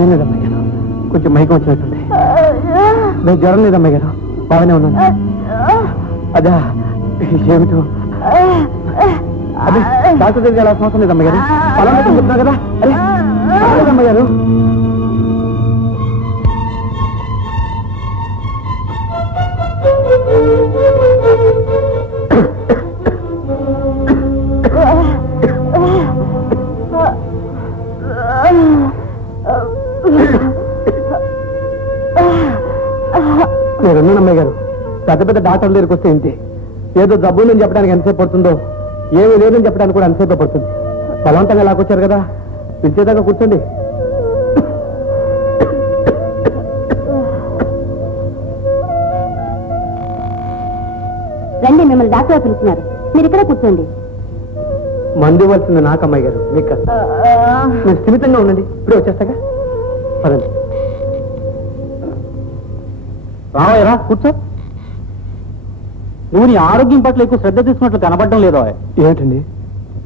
ఏం లేదమ్మాయి గారు, కొంచెం మైకం వచ్చినట్టుంది. నేను జ్వరం లేదమ్మాయి గారు, బాగానే ఉన్నాను. అదా ఏమిటో అదే డాక్టర్ దగ్గర ఎలా అవసరం లేదమ్మాయి గారు, పొలం చెప్తున్నా కదా. అరే లేదమ్మాయి గారు. నేనున్నానమ్మాయి గారు, పెద్ద పెద్ద డాక్టర్ల దగ్గరికి వస్తే ఇంతే. ఏదో జబ్బు ఉందని చెప్పడానికి ఎంతసేపు పడుతుందో, ఏమీ లేదని చెప్పడానికి కూడా ఎంతసేపు పడుతుంది. బలవంతంగా లాక్కొచ్చారు కదా, పిలిచేదాకా కూర్చోండి. రండి, మిమ్మల్ని డాక్టర్ పిలుస్తున్నారు, మీరు ఇక్కడ కూర్చోండి. మందు ఇవ్వాల్సింది నాకు అమ్మాయి గారు, మీకు కాదు. మీరు స్థిమితంగా ఉండండి, ఇప్పుడే వచ్చేస్తాగా. పదండి. రావయ్యరా, కూర్చో. నువ్వు నీ ఆరోగ్యం పట్ల ఎక్కువ శ్రద్ధ తీసుకున్నట్లు కనబడడం లేదో? ఏమిటండి?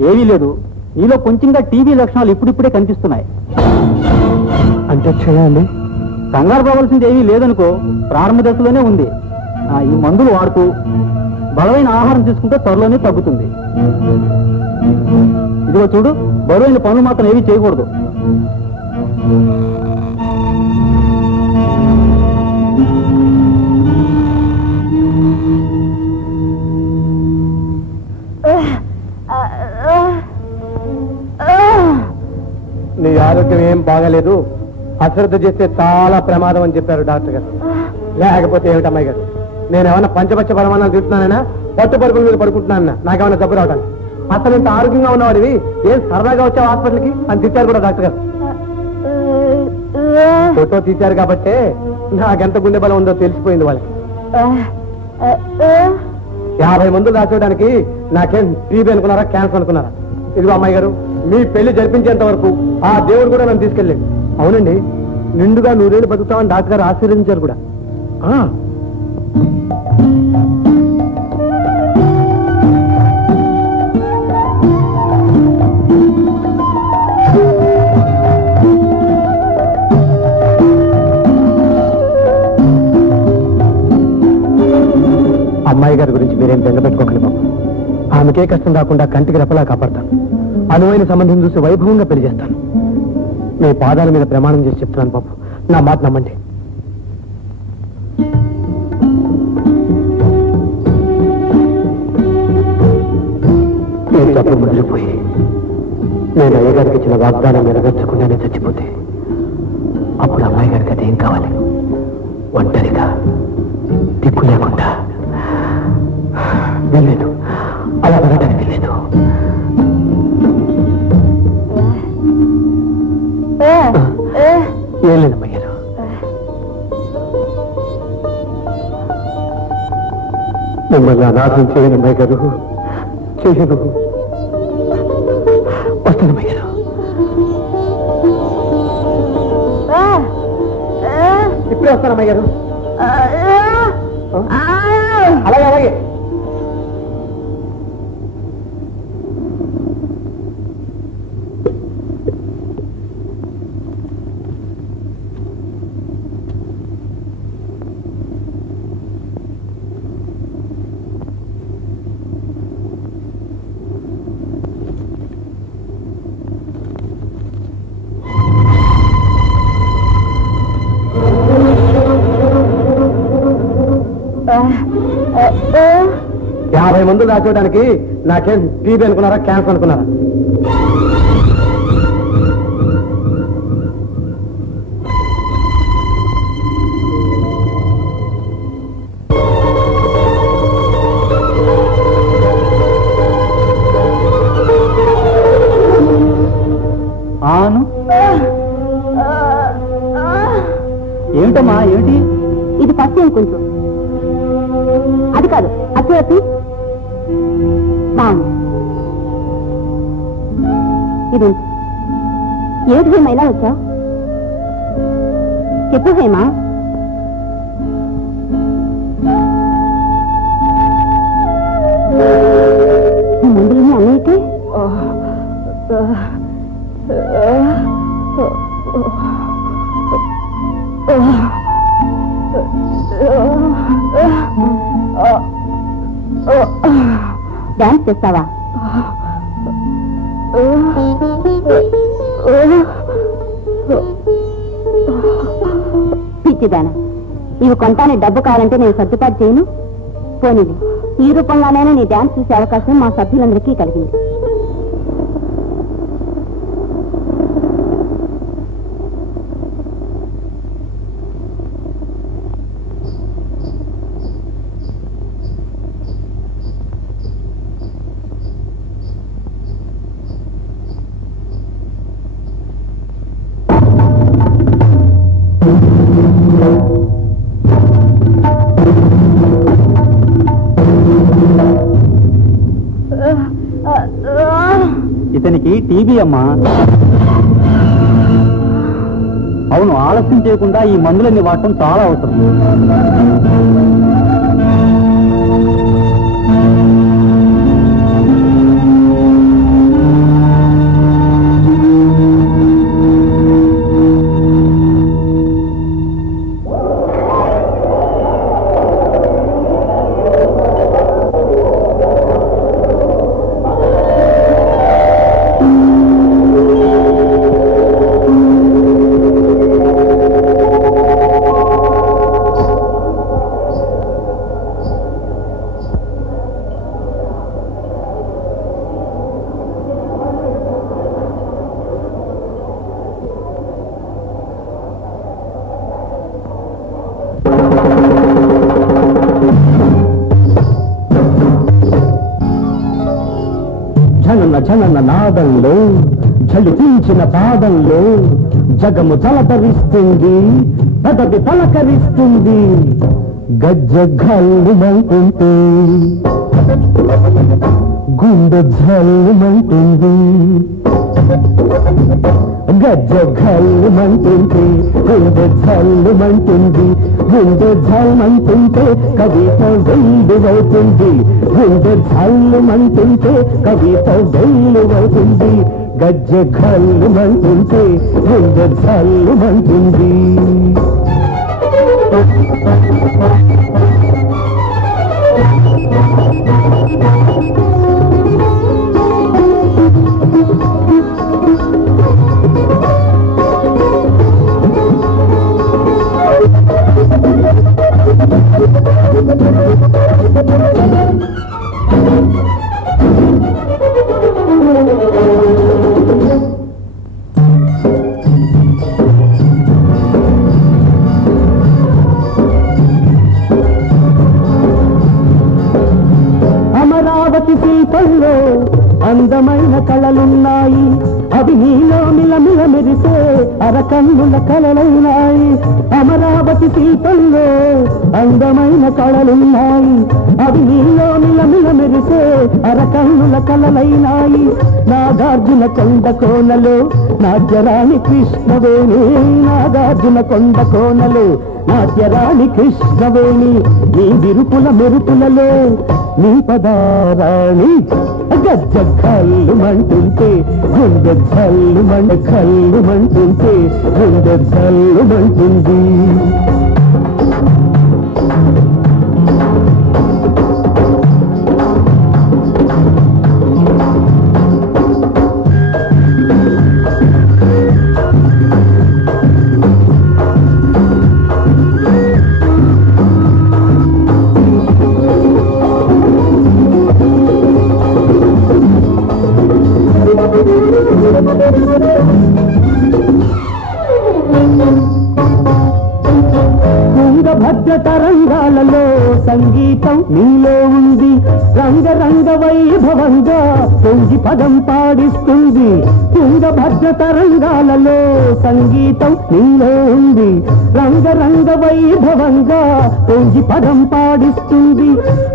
ఏమీ లేదు, నీలో కొంచెంగా టీబీ లక్షణాలు ఇప్పుడిప్పుడే కనిపిస్తున్నాయి. అంటే చేయండి. కంగారు పోవాల్సింది ఏమీ లేదనుకో, ప్రారంభ దశలోనే ఉంది. ఈ మందులు వాడుతూ బలమైన ఆహారం తీసుకుంటే త్వరలోనే తగ్గుతుంది. ఇదిగో చూడు, బరువైన పనులు మాత్రం ఏమీ చేయకూడదు. నీ ఆరోగ్యం ఏం బాగాలేదు, అశ్రద్ధ చేస్తే చాలా ప్రమాదం అని చెప్పారు డాక్టర్ గారు. లేకపోతే ఏమిటి అమ్మాయి గారు, నేనేమన్నా పంచపక్ష పరమాణాలు తింటున్నానైనా, పట్టు పరుగుల మీద పడుకుంటున్నానన్నా నాకేమన్నా జబ్బు రావటానికి? అసలు ఇంత ఆరోగ్యంగా ఉన్నవాడివి ఏం సరదాగా వచ్చావు హాస్పిటల్కి అని తిట్టారు కూడా డాక్టర్ గారు. ఫోటో తీశారు కాబట్టే నాకెంత గుండె బలం ఉందో తెలిసిపోయింది వాళ్ళకి. 50 మందులు రాసేయడానికి నాకేం టీబీ అనుకున్నారా, క్యాన్సర్ అనుకున్నారా? ఇదిగో అమ్మాయి గారు, మీ పెళ్లి జరిపించేంత వరకు ఆ దేవుడు కూడా నన్ను తీసుకెళ్ళండి. అవునండి, నిండుగా 100 ఏళ్ళు బతుకుతామని డాక్టర్ గారు ఆశీర్వదించారు కూడా. అమ్మాయి గారి గురించి మీరేం బెంగ పెట్టుకోకండి బాబు. ఆమెకే కష్టం రాకుండా కంటికి రెప్పలా కాపాడతాను. అనువైన సంబంధం చూసి వైభవంగా పెళ్లి చేస్తాను. మీ పాదాల మీద ప్రమాణం చేసి చెప్తున్నాను బాబు, నా మాట నమ్మండి. ఈ తప్పు ముగిలిపోయి నేను అయ్యగారికి ఇచ్చిన వాగ్దానం నెరవేర్చకుండానే చచ్చిపోతే అప్పుడు అమ్మాయి గారికి అదేం కావాలి? ఒంటరిగా, దిక్కు లేకుండా. వెళ్ళలేదు, అలా వెళ్ళడానికి వెళ్ళలేదు. ఏం లేదమ్మా గారు, మిమ్మల్ని అనాథం చేయను అమ్మాయి గారు, చేయను. వస్తానమ్మాయి గారు. ఇప్పుడే వస్తానమ్మాయి గారు. అలాగే అలాగే. మందులు రాసేయడానికి నాకేం టీబీ అనుకున్నారా, క్యాన్సర్ అనుకున్నారా? అవును, ఏమిటమ్మా, ఏమిటి ఇది? ఫస్ట్ ఏం కొంచెం అది కాదు, అతి బాగుంది. ఇది ఏమిటి హేమ ఇలా వచ్చావు? చెప్పు హేమ. ఈ మందులని అన్నయ్యకి డాన్స్ చేస్తావా? పిచ్చిదానా, ఇవి కొంటానే డబ్బు కావాలంటే నేను సర్దుబాటు చేయను. పోనీది, ఈ రూపంగానైనా నీ డాన్స్ చూసే అవకాశం మా సభ్యులందరికీ కలిగింది. ఇతనికి టీబీ అమ్మా. అవును, ఆలస్యం చేయకుండా ఈ మందులన్నీ వాడటం చాలా అవసరం. జనన జనన నాదంలో జలిపించిన పాదంలో జగము జలధరిస్తుంది, పదవి పలకరిస్తుంది. గజ్జ గల్లుమంటుంది, గుండె జల్లుమంటుంది. గజ్జ గల్లుమంటుంది, గుండె జల్లుమంటుంది. గుండె జల్లుమంటుంటే కవిత వెల్లువవుతుంది. గుండె జల్లుమంటుంటే కవిత వెల్లువవుతుంది. గజ్జ గల్లుమంటుంటే గుండె జల్లుమంటుంది. అమరావతి శిల్పంలో అందమైన కళలున్నాయి, అవి నీలో మిలమిల మెరిసే అరకన్నుల కళలైనాయి. అమరావతి శిల్పంలో అందమైన కళలున్నాయి, అవి నీలో మిలమిల మెరిసే అరకన్నుల కళలైనాయి. నాగార్జున కొండ కోనలో నాట్యరాణి కృష్ణవేణి, నాగార్జున కొండ కోనలో నాట్యరాణి కృష్ణవేణి. నీ విరుపుల మెరుపులలో నీ పదారాణి. గజ్జ కల్లుమంటుంటే గుండె కల్లుమంటుంటే గుండె జల్లుమంటుంది. తుంగభద్ర తరంగాలలో సంగీతం నీలో ఉంది, రంగరంగ వైభవంగా పొంగి పదం పాడిస్తుంది. తుంగభద్ర తరంగాలలో సంగీతం నీలో ఉంది, రంగరంగ వైభవంగా పొంగి పదం పాడిస్తుంది.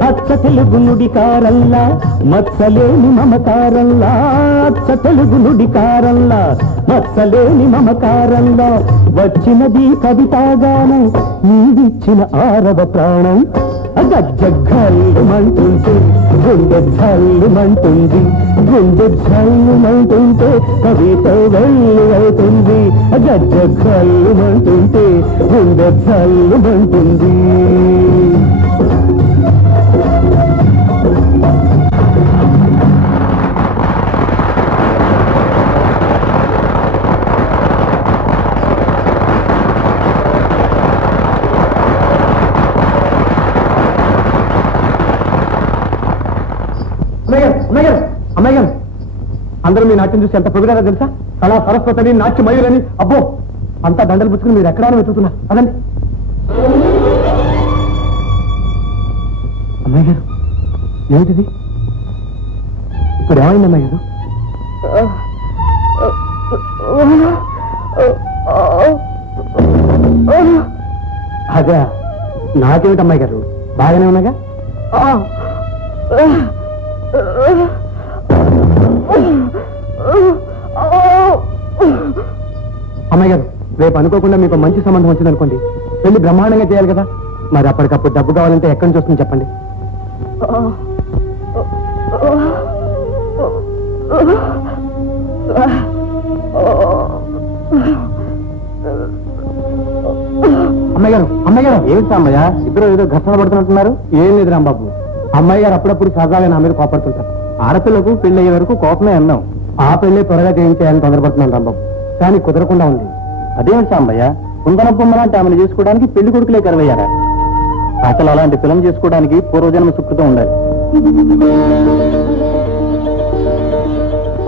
అచ్చ తెలుగు నుడికారల్లా మత్సలేని మమకారల్లా, అచ్చ తెలుగు నుడికారల్లా మత్సలేని మమకారల్లా. వచ్చినది కవితాగానం, నీవిచ్చిన ఆరవ ప్రాణం. గజ్జ గల్లుమంటుంటే గుండె జల్లుమంటుంది, గుండె జల్లుమంటుంటే కవిత వెల్లువవుతుంది. గజ్జ గల్లుమంటుంటే గుండె జల్లుమంటుంది. అందరూ మీ నాట్యం చూసి ఎంత పొగిడారో తెలుసా? కళా సరస్వతిని, నాట్య మయూరని, అబ్బో అంతా దండలు పుచ్చుకుని మీరు ఎక్కడా వెతుకుతున్నారు. అదండి అమ్మాయి గారు, ఏమిటిది? ఇప్పుడు ఏమైంది అమ్మాయి గారు? అదే నాకేమిటి అమ్మాయి గారు, బాగానే ఉన్నాగా? అమ్మాయి గారు, రేపు అనుకోకుండా మీకు మంచి సంబంధం వచ్చిందనుకోండి, పెళ్లి బ్రహ్మాండంగా చేయాలి కదా. మరి అప్పటికప్పుడు డబ్బు కావాలంటే ఎక్కడి నుంచి వస్తుంది చెప్పండి? అమ్మాయి గారు, అమ్మాయి గారు, ఏమిటి సాంబయ్య ఇద్దరు ఏదో ఘర్షణ పడుతున్నట్టున్నారు? ఏం లేదు రాంబాబు, అమ్మాయి గారు అప్పుడప్పుడు సరదాగా నా మీద కోపడుతుంటారు. ఆడపిల్లకు పెళ్లి అయ్యే వరకు కోపమే అన్నాం. ఆ పెళ్లి త్వరగా చేయించేయాలని తొందరపడుతున్నాను రాంబాబు, కానీ కుదరకుండా ఉంది. అదేమిటి సాంబయ్య, కుందన బొమ్మలాంటి ఆమెను చేసుకోవడానికి పెళ్లి కొడుకులే కరవయ్యారా? అసలు అలాంటి పిల్లని చేసుకోవడానికి పూర్వజన్మ సుకృతం ఉండాలి.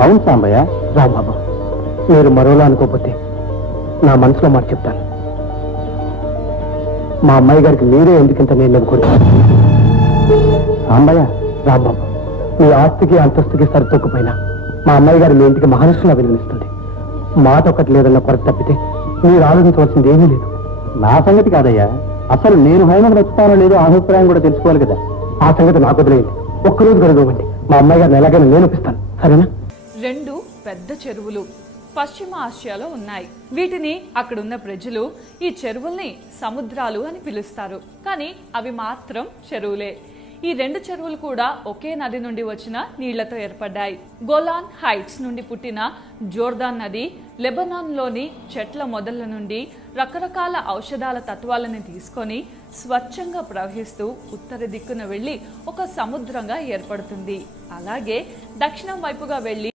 అవును సాంబయ్య. రాంబాబు, మీరు మరోలా అనుకోకపోతే నా మనసులో మాట చెప్తాను. మా అమ్మాయి గారికి మీరే ఎందుకంత నేను అనుకుంటున్నాను. సాంబయ్య, రాంబాబు, మీ ఆస్తికి అంతస్తుకి సరితొక్కుపోయినా మా అమ్మాయి గారు మీ ఇంటికి మహాలక్ష్మిలా విలువనిస్తుంది. మాట ఒక్కటి లేదన్న కొరత తప్పితే మీరు ఆలోచించవలసింది ఏమీ లేదు. నా సంగతి కాదయ్యా, అసలు నేను హైమను నచ్చుతానో లేదో అభిప్రాయం కూడా తెలుసుకోవాలి కదా. ఆ సంగతి నాకు వదిలేయండి. ఒక్కరోజు గడవండి, మా అమ్మాయి గారిని ఎలాగైనా నేను ఒప్పిస్తాను, సరేనా? 2 పెద్ద చెరువులు పశ్చిమ ఆసియాలో ఉన్నాయి. వీటిని అక్కడున్న ప్రజలు ఈ చెరువుల్ని సముద్రాలు అని పిలుస్తారు. కానీ అవి మాత్రం చెరువులే. ఈ 2 చెరువులు కూడా ఒకే నది నుండి వచ్చిన నీళ్లతో ఏర్పడ్డాయి. గోలాన్ హైట్స్ నుండి పుట్టిన జోర్దాన్ నది లెబనాన్లోని చెట్ల మొదళ్ల నుండి రకరకాల ఔషధాల తత్వాలను తీసుకొని స్వచ్ఛంగా ప్రవహిస్తూ ఉత్తర దిక్కున వెళ్లి ఒక సముద్రంగా ఏర్పడుతుంది. అలాగే దక్షిణం వైపుగా వెళ్లి